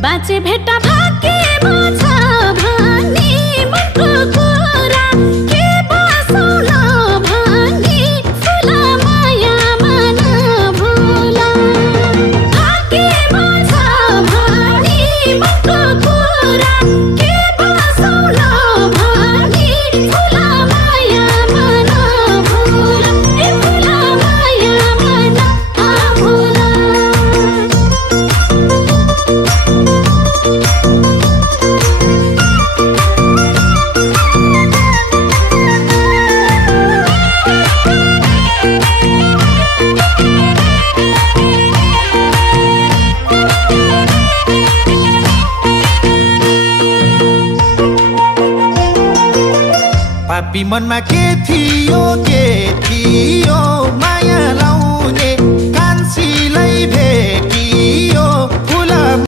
बाँचे भेट्टा भाग्यमा छ भने मनको कुरा के बसौँ भने फुल मायामा नभुला भाग्यमा छ भने मनको कुरा के बसौँ भने फुल मायामा नभुला ए फुल मायामा नभुला। पापी मनमा के थियो